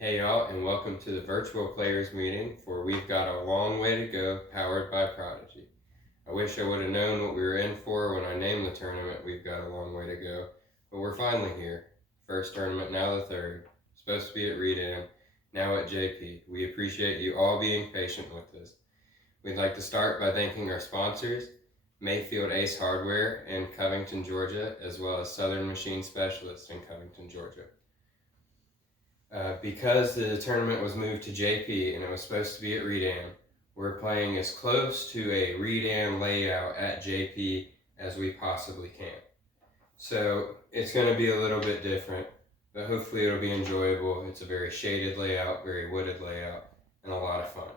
Hey y'all, and welcome to the virtual players meeting for We've Got a Long Way to Go, powered by Prodigy. I wish I would have known what we were in for when I named the tournament We've Got a Long Way to Go, but we're finally here. First tournament, now the third. Supposed to be at Reedam, now at JP. We appreciate you all being patient with us. We'd like to start by thanking our sponsors, Mayfield Ace Hardware in Covington, Georgia, as well as Southern Machine Specialists in Covington, Georgia. Because the tournament was moved to JP and it was supposed to be at Reedam, we're playing as close to a Reedam layout at JP as we possibly can. So it's going to be a little bit different, but hopefully it'll be enjoyable. It's a very shaded layout, very wooded layout, and a lot of fun.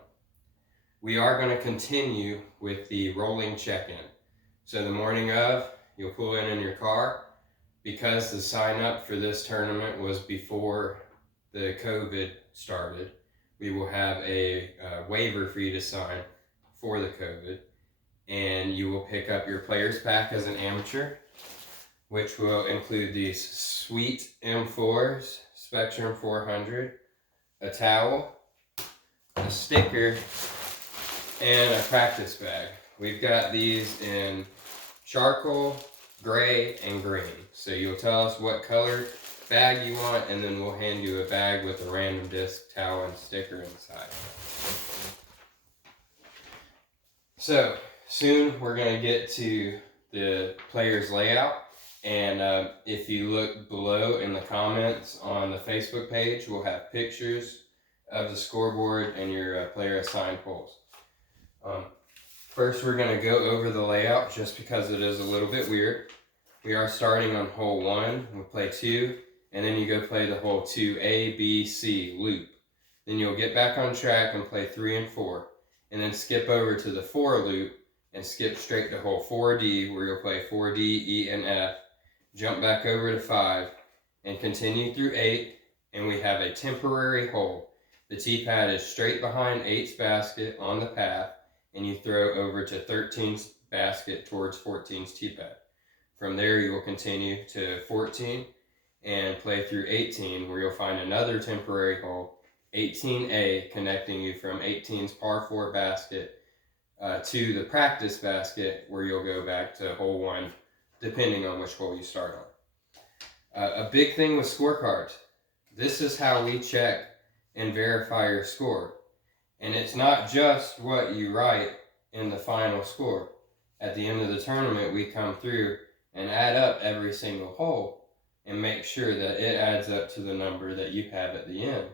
We are going to continue with the rolling check-in. So the morning of, you'll pull in your car. Because the sign up for this tournament was before the COVID started, we will have a waiver for you to sign for the COVID, and you will pick up your players pack as an amateur, which will include these sweet M4s, Spectrum 400, a towel, a sticker, and a practice bag. We've got these in charcoal, gray, and green. So you'll tell us what color bag you want, and then we'll hand you a bag with a random disc, towel, and sticker inside. So soon we're going to get to the player's layout, and if you look below in the comments on the Facebook page, we'll have pictures of the scoreboard and your player assigned poles. First, we're going to go over the layout just because it is a little bit weird. We are starting on hole 1. We'll play 2, and then you go play the hole 2A, B, C loop. Then you'll get back on track and play 3 and 4, and then skip over to the 4 loop and skip straight to hole 4D, where you'll play 4D, E, and F. Jump back over to 5 and continue through 8, and we have a temporary hole. The tee pad is straight behind 8's basket on the path, and you throw over to 13's basket towards 14's tee pad. From there, you will continue to 14 and play through 18, where you'll find another temporary hole, 18A, connecting you from 18's par 4 basket to the practice basket, where you'll go back to hole 1, depending on which hole you start on. A big thing with scorecards, this is how we check and verify your score. And it's not just what you write in the final score. At the end of the tournament, we come through and add up every single hole and make sure that it adds up to the number that you have at the end.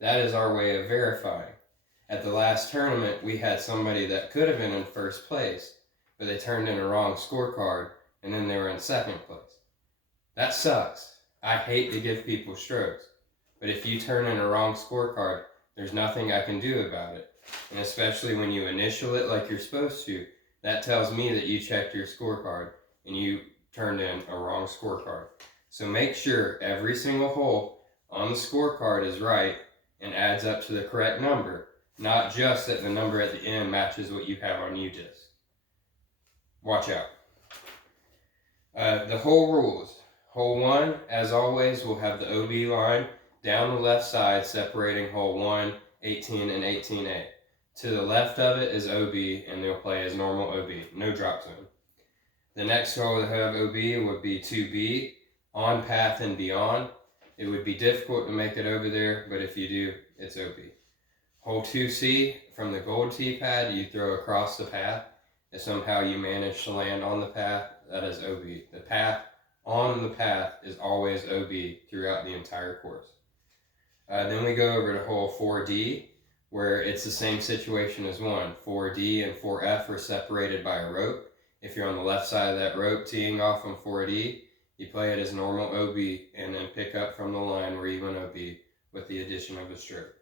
That is our way of verifying. At the last tournament, we had somebody that could have been in first place, but they turned in a wrong scorecard, and then they were in second place. That sucks. I hate to give people strokes, but if you turn in a wrong scorecard, there's nothing I can do about it. And especially when you initial it like you're supposed to, that tells me that you checked your scorecard and you turned in a wrong scorecard. So make sure every single hole on the scorecard is right and adds up to the correct number, not just that the number at the end matches what you have on UDisc. Watch out. The hole rules. Hole 1, as always, will have the OB line down the left side, separating hole 1, 18, and 18A. To the left of it is OB, and they'll play as normal OB, no drop zone. The next hole that have OB would be 2B, on path and beyond. It would be difficult to make it over there, but if you do, it's OB. Hole 2C, from the gold tee pad, you throw across the path. If somehow you manage to land on the path, that is OB. The path on the path is always OB throughout the entire course. Then we go over to hole 4D, where it's the same situation as 1. 4D and 4F are separated by a rope. If you're on the left side of that rope teeing off on 4D, you play it as normal OB and then pick up from the line where you went OB with the addition of a stroke.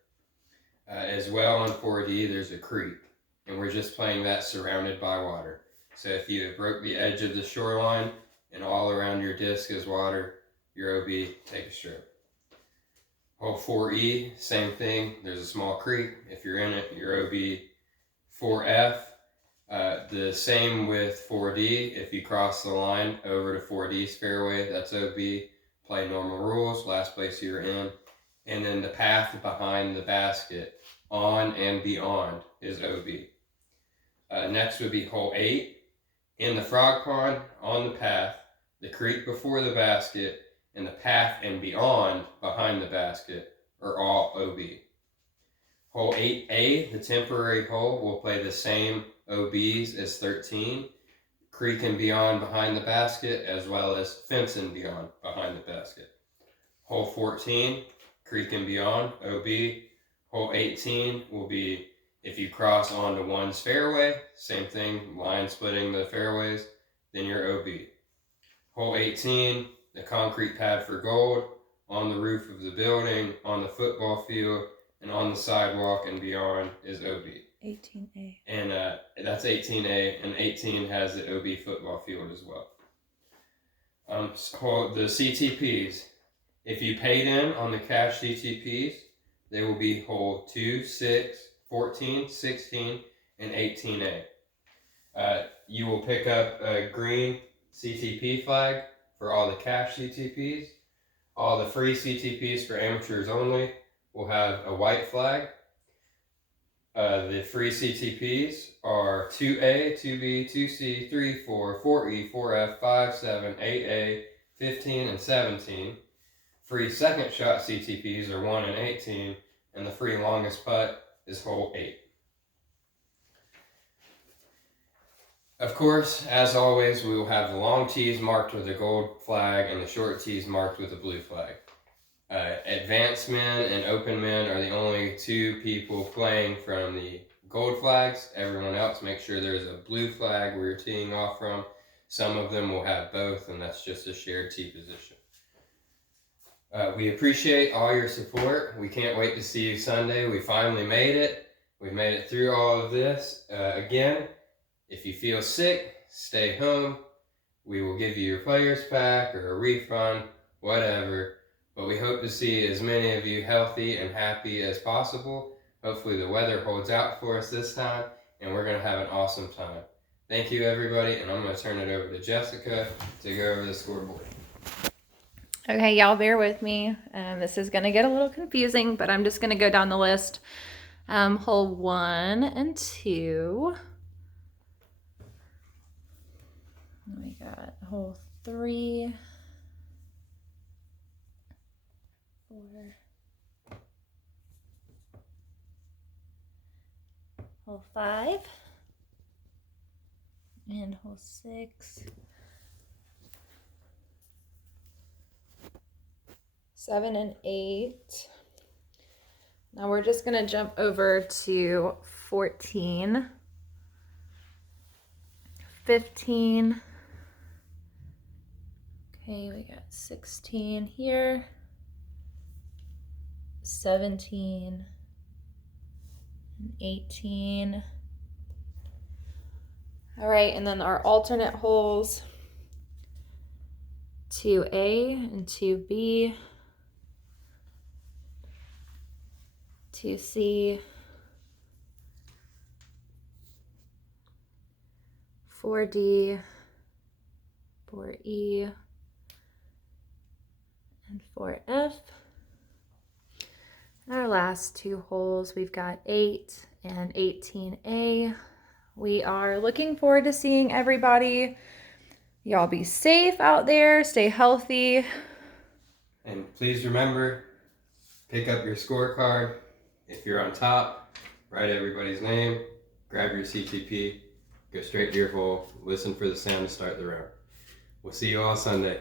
As well on 4D, there's a creek, and we're just playing that surrounded by water. So if you broke the edge of the shoreline and all around your disc is water, your OB, take a stroke. Hole 4E, same thing. There's a small creek. If you're in it, you're OB. 4F, the same with 4D. If you cross the line over to 4D's fairway, that's OB. Play normal rules. Last place you're in. And then the path behind the basket, on and beyond, is OB. Next would be hole 8. In the frog pond, on the path, the creek before the basket, and the path and beyond behind the basket are all OB. Hole 8A, the temporary hole, will play the same OBs as 13, creek and beyond behind the basket, as well as fence and beyond behind the basket. Hole 14, creek and beyond, OB. Hole 18 will be if you cross onto one's fairway, same thing, line splitting the fairways, then you're OB. Hole 18, the concrete pad for gold, on the roof of the building, on the football field, and on the sidewalk and beyond is OB. 18A. And that's 18A, and 18 has the OB football field as well. The CTPs, if you paid in on the cash CTPs, they will be hole 2, 6, 14, 16, and 18A. You will pick up a green CTP flag for all the cash CTPs. All the free CTPs for amateurs only will have a white flag. The free CTPs are 2A, 2B, 2C, 3, 4, 4E, 4F, 5, 7, 8A, 15, and 17. Free second shot CTPs are 1 and 18, and the free longest putt is hole 8. Of course, as always, we will have the long tees marked with a gold flag and the short tees marked with a blue flag. Advanced men and open men are the only 2 people playing from the gold flags. Everyone else, make sure there's a blue flag where you're teeing off from. Some of them will have both, and that's just a shared tee position. We appreciate all your support. We can't wait to see you Sunday. We finally made it. We made it through all of this. Again, if you feel sick, stay home. We will give you your player's pack or a refund, whatever. But we hope to see as many of you healthy and happy as possible. Hopefully the weather holds out for us this time, and we're going to have an awesome time. Thank you, everybody, and I'm going to turn it over to Jessica to go over the scoreboard. Okay, y'all bear with me. This is going to get a little confusing, but I'm just going to go down the list. Hole 1 and 2. We got hole 3, 4, hole 5, and hole 6, 7, and 8. Now we're just going to jump over to 14, 15. Okay, we got 16 here, 17, and 18. All right, and then our alternate holes, 2A and 2B, 2C, 4D, 4E, and 4F. Our last 2 holes, we've got 8 and 18A. We are looking forward to seeing everybody. Y'all be safe out there, stay healthy. And please remember, pick up your scorecard. If you're on top, write everybody's name, grab your CTP, go straight to your hole, listen for the sound to start the round. We'll see you all Sunday.